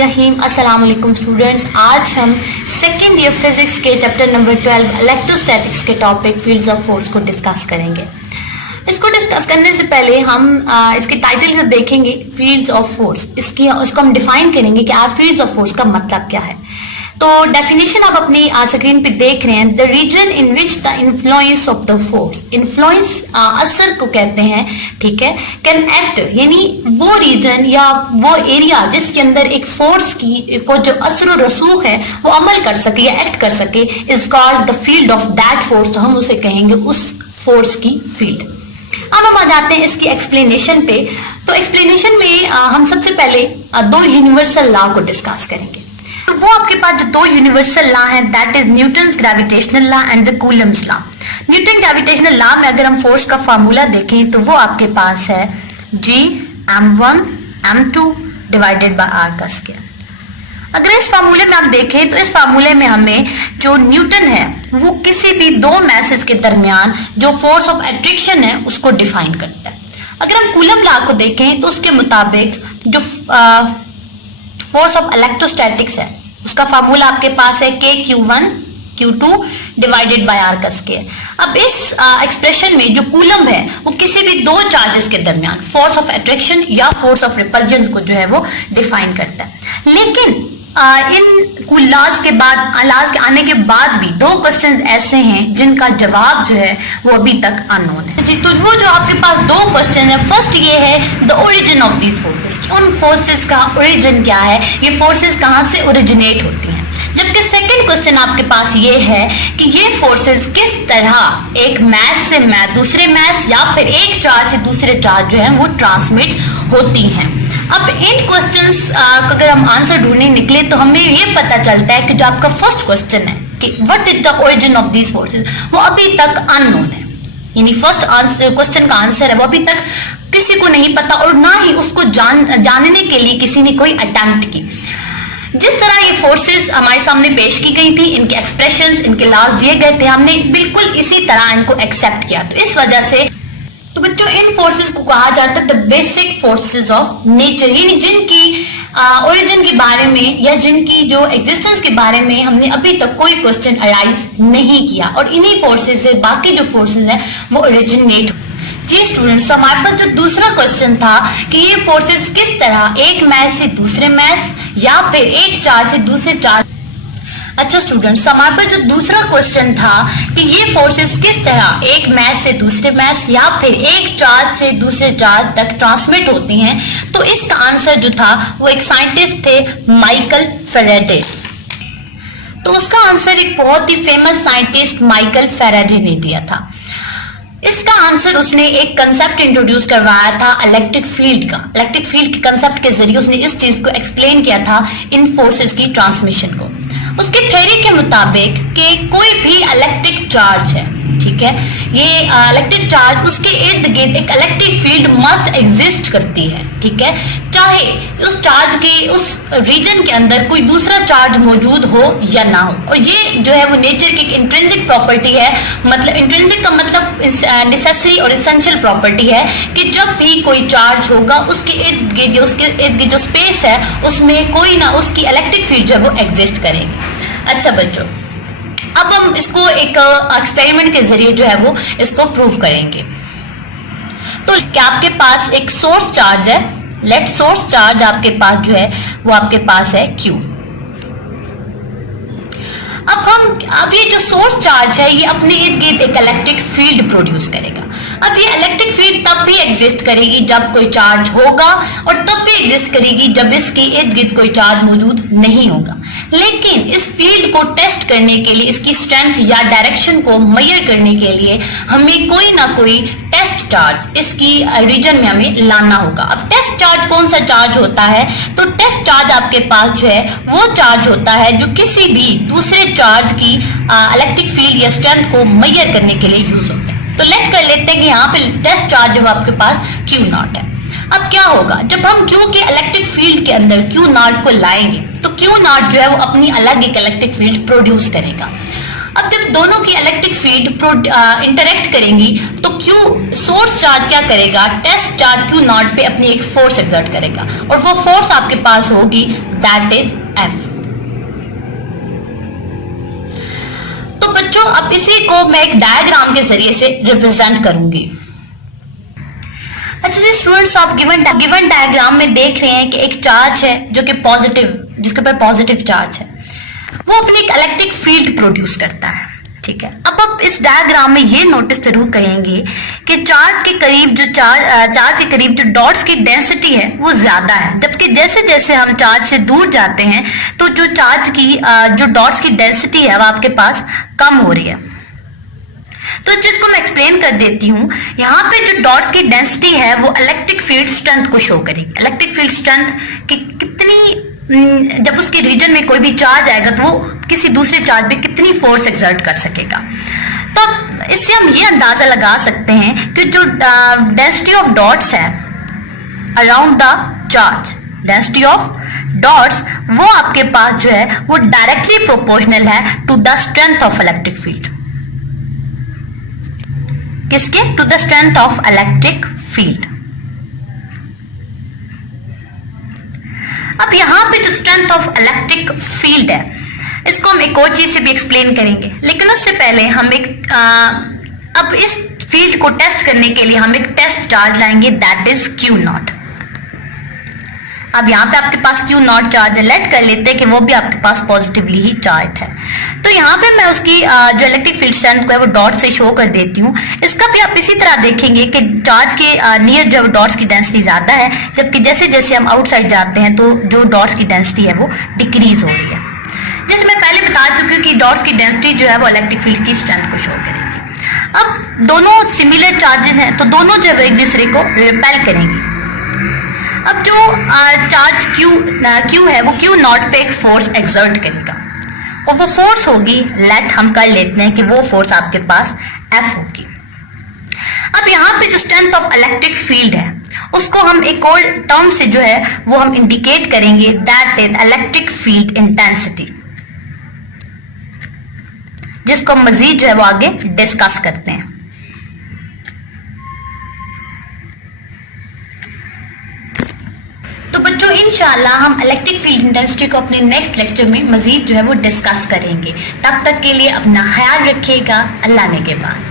बिस्मिल्लाहिर्रहमानिर्रहीम। अस्सलाम वालेकुम स्टूडेंट्स। आज हम सेकेंड ईयर फिजिक्स के चैप्टर नंबर 12 इलेक्ट्रोस्टैटिक्स के टॉपिक फील्ड्स ऑफ फोर्स को डिस्कस करेंगे। इसको डिस्कस करने से पहले हम इसके टाइटल को देखेंगे, फील्ड्स ऑफ फोर्स। इसको हम डिफाइन करेंगे कि फील्ड्स ऑफ फोर्स का मतलब क्या है। तो डेफिनेशन आप अपनी स्क्रीन पे देख रहे हैं। The reason in which the influence of the force, influence असर को कहते हैं, ठीक है। कैन एक्ट यानी वो रीजन या वो एरिया जिसके अंदर एक फोर्स की को जो असर रसूख है वो अमल कर सके या एक्ट कर सके, is called the field of that force. तो हम उसे कहेंगे उस फोर्स की फील्ड। अब हम आ जाते हैं इसकी एक्सप्लेनेशन पे। तो एक्सप्लेनेशन में हम सबसे पहले दो यूनिवर्सल लॉ को डिस्कस करेंगे। तो वो आपके पास जो दो यूनिवर्सल लॉ हैं, that is Newton's gravitational law and the Coulomb's law. Newton gravitational law में अगर हम फोर्स का फार्मूला देखें तो वो आपके पास है G(m1 m2) divided by r का स्क्वायर। अगर इस फार्मूले में आप देखें तो इस फार्मूले में हमें जो न्यूटन है वो किसी भी दो मैसेज के दरमियान जो फोर्स ऑफ अट्रैक्शन है उसको डिफाइन करता है। अगर हम कूलम लॉ को देखें तो उसके मुताबिक जो फोर्स ऑफ इलेक्ट्रोस्टैटिक्स है उसका फार्मूला आपके पास है K(q1 q2) divided by r का स्क्वायर। अब इस एक्सप्रेशन में जो कूलम है वो किसी भी दो चार्जेस के दरमियान फोर्स ऑफ अट्रैक्शन या फोर्स ऑफ रिपल्जन को जो है वो डिफाइन करता है। लेकिन इन लॉज के आने के बाद भी दो क्वेश्चंस ऐसे हैं जिनका जवाब जो है वो अभी तक अननोन है। तो वो जो आपके पास दो क्वेश्चन है, फर्स्ट ये है the origin of these forces, उन फोर्सेस का ओरिजिन क्या है, ये फोर्सेस कहाँ से ओरिजिनेट होती हैं। जबकि सेकंड क्वेश्चन आपके पास ये है कि ये फोर्सेस किस तरह एक मैस से दूसरे मैस या फिर एक चार्ज से दूसरे चार्ज जो है वो ट्रांसमिट होती हैं। अब इन क्वेश्चंस को अगर हम आंसर ढूंढने निकले तो हमें ये पता चलता है कि जो आपका फर्स्ट क्वेश्चन है कि what is the origin of these forces, वो अभी तक अननोन है। यानी फर्स्ट क्वेश्चन का आंसर है वो अभी तक किसी को नहीं पता और ना ही उसको जानने के लिए किसी ने कोई अटेम्प्ट की। जिस तरह ये फोर्सेस हमारे सामने पेश की गई थी, इनके एक्सप्रेशंस, इनके लॉज दिए गए थे, हमने बिल्कुल इसी तरह इनको एक्सेप्ट किया। तो इस वजह से तो बच्चों इन फोर्सेस को कहा जाता है the basic forces of nature, यानी जिनकी ओरिजिन के बारे में या जिनकी जो एग्जिस्टेंस के बारे में हमने अभी तक कोई क्वेश्चन अराइज नहीं किया, और इन्हीं फोर्सेस से बाकी जो फोर्सेस हैं वो ओरिजिनेट। जी स्टूडेंट्स, हमारे पास जो दूसरा क्वेश्चन था कि ये फोर्सेस किस तरह एक मैस से दूसरे मैस या फिर एक चार्ज से दूसरे चार्ज। अच्छा स्टूडेंट्स, हमारे पास जो दूसरा क्वेश्चन था कि ये फोर्सेस किस तरह एक मैस से दूसरे मैस या फिर एक चार्ज से दूसरे चार्ज तक ट्रांसमिट होती हैं, तो इसका आंसर जो था वो एक साइंटिस्ट थे, माइकल फैराडे। तो उसका आंसर एक बहुत ही फेमस साइंटिस्ट माइकल फैराडे ने दिया था। इसका आंसर उसने एक कंसेप्ट इंट्रोड्यूस करवाया था इलेक्ट्रिक फील्ड का। इलेक्ट्रिक फील्ड के कंसेप्ट के जरिए उसने इस चीज को एक्सप्लेन किया था, इन फोर्सेस की ट्रांसमिशन को। उसके थ्योरी के मुताबिक कि कोई भी इलेक्ट्रिक चार्ज है, ठीक है, ये इलेक्ट्रिक चार्ज उसके इर्द गिर्द एक इलेक्ट्रिक फील्ड मस्ट एग्जिस्ट करती है, ठीक है, चाहे उस चार्ज के उस रीजन के अंदर कोई दूसरा चार्ज मौजूद हो या ना हो। और ये जो है वो नेचर की एक इंट्रिंसिक प्रॉपर्टी है, मतलब इंट्रिंसिक का मतलब नेसेसरी और एसेंशियल प्रॉपर्टी है कि जब भी कोई चार्ज होगा उसके इर्द गिर्द जो स्पेस है उसमें कोई ना उसकी इलेक्ट्रिक फील्ड जो है वो एग्जिस्ट करेगी। अच्छा बच्चों, अब हम इसको एक एक्सपेरिमेंट के जरिए जो है वो इसको प्रूव करेंगे। तो क्या आपके पास एक सोर्स चार्ज है, लेट सोर्स चार्ज आपके पास जो है वो आपके पास है Q। अब ये जो सोर्स चार्ज है ये अपने इर्द गिर्द एक इलेक्ट्रिक फील्ड प्रोड्यूस करेगा। अब ये इलेक्ट्रिक फील्ड तब भी एग्जिस्ट करेगी जब कोई चार्ज होगा, और तब भी एग्जिस्ट करेगी जब इसके इर्द गिर्द कोई चार्ज मौजूद नहीं होगा। लेकिन इस फील्ड को टेस्ट करने के लिए, इसकी स्ट्रेंथ या डायरेक्शन को मेजर करने के लिए हमें कोई ना कोई टेस्ट चार्ज इसकी रीजन में हमें लाना होगा। अब टेस्ट चार्ज कौन सा चार्ज होता है? तो टेस्ट चार्ज आपके पास जो है वो चार्ज होता है जो किसी भी दूसरे चार्ज की इलेक्ट्रिक फील्ड या स्ट्रेंथ को मेजर करने के लिए यूज होता है। तो लेट कर लेते हैं कि यहाँ पे टेस्ट चार्ज जो आपके पास Q0 है। अब क्या होगा जब हम Q के इलेक्ट्रिक फील्ड के अंदर Q0 को लाएंगे तो Q0 जो है वो अपनी अलग एक इलेक्ट्रिक फील्ड प्रोड्यूस करेगा। अब जब दोनों की इलेक्ट्रिक फील्ड इंटरेक्ट करेंगी तो क्यू सोर्स चार्ज क्या करेगा, टेस्ट चार्ज क्यू नॉट पे अपनी एक फोर्स एक्सर्ट करेगा और वो फोर्स आपके पास होगी, दैट इज एफ। तो बच्चों अब इसी को मैं एक डायग्राम के जरिए से रिप्रेजेंट करूंगी। अच्छा जी स्टूडेंट्स, आप गिवन डायग्राम में देख रहे हैं कि एक चार्ज है जो कि पॉजिटिव, जिसके ऊपर पॉजिटिव चार्ज है, वो अपनी एक इलेक्ट्रिक फील्ड प्रोड्यूस करता है, ठीक है। अब आप इस डायग्राम में ये नोटिस जरूर करेंगे कि चार्ज के करीब जो डॉट्स की डेंसिटी है वो ज्यादा है, जबकि जैसे जैसे हम चार्ज से दूर जाते हैं तो जो चार्ज की जो डॉट्स की डेंसिटी है वो आपके पास कम हो रही है। तो इस चीज को मैं एक्सप्लेन कर देती हूँ। यहाँ पे जो डॉट्स की डेंसिटी है वो इलेक्ट्रिक फील्ड स्ट्रेंथ को शो करेगी। इलेक्ट्रिक फील्ड स्ट्रेंथ की कितनी, जब उसके रीजन में कोई भी चार्ज आएगा तो वो किसी दूसरे चार्ज पे कितनी फोर्स एक्सर्ट कर सकेगा। तो इससे हम ये अंदाजा लगा सकते हैं कि जो डेंसिटी ऑफ डॉट्स है around the charge, density of dots वो आपके पास जो है वो डायरेक्टली प्रोपोर्शनल है to the strength of electric field. किसके? To the strength of electric field. अब यहाँ पे जो स्ट्रेंथ ऑफ इलेक्ट्रिक फील्ड है इसको हम एक और चीज से भी एक्सप्लेन करेंगे, लेकिन उससे पहले हम अब इस फील्ड को टेस्ट करने के लिए हम एक टेस्ट चार्ज लाएंगे, दैट इज क्यू नॉट। अब यहाँ पे आपके पास क्यू नॉट चार्ज है, लेट कर लेते हैं कि वो भी आपके पास पॉजिटिवली ही चार्ज है। तो यहाँ पे मैं उसकी जो इलेक्ट्रिक फील्ड स्ट्रेंथ को है वो डॉट से शो कर देती हूँ। इसका भी आप इसी तरह देखेंगे कि चार्ज के नियर जो डॉट्स की डेंसिटी ज्यादा है, जबकि जैसे जैसे हम आउटसाइड जाते हैं तो जो डॉट्स की डेंसिटी है वो डिक्रीज हो रही है। जैसे मैं पहले बता चुकी हूँ कि डॉट्स की डेंसिटी जो है वो इलेक्ट्रिक फील्ड की स्ट्रेंथ को शो करेगी। अब दोनों सिमिलर चार्जेस हैं तो दोनों जो है एक दूसरे को रिपेल करेंगी। अब जो चार्ज Q है वो Q नॉट पे एक फोर्स एक्सर्ट करेगा और वो फोर्स होगी, लेट हम कर लेते हैं कि वो फोर्स आपके पास F होगी। अब यहाँ पे जो स्ट्रेंथ ऑफ इलेक्ट्रिक फील्ड है उसको हम एक और टर्म से जो है वो हम इंडिकेट करेंगे, that is electric field intensity, जिसको मजीद जो है वो आगे डिस्कस करते हैं। तो बच्चों इंशाल्लाह हम इलेक्ट्रिक फील्ड इंटेंसिटी को अपने नेक्स्ट लेक्चर में मजीद जो है वो डिस्कस करेंगे। तब तक के लिए अपना ख्याल रखिएगा। अल्लाह ने के बाद।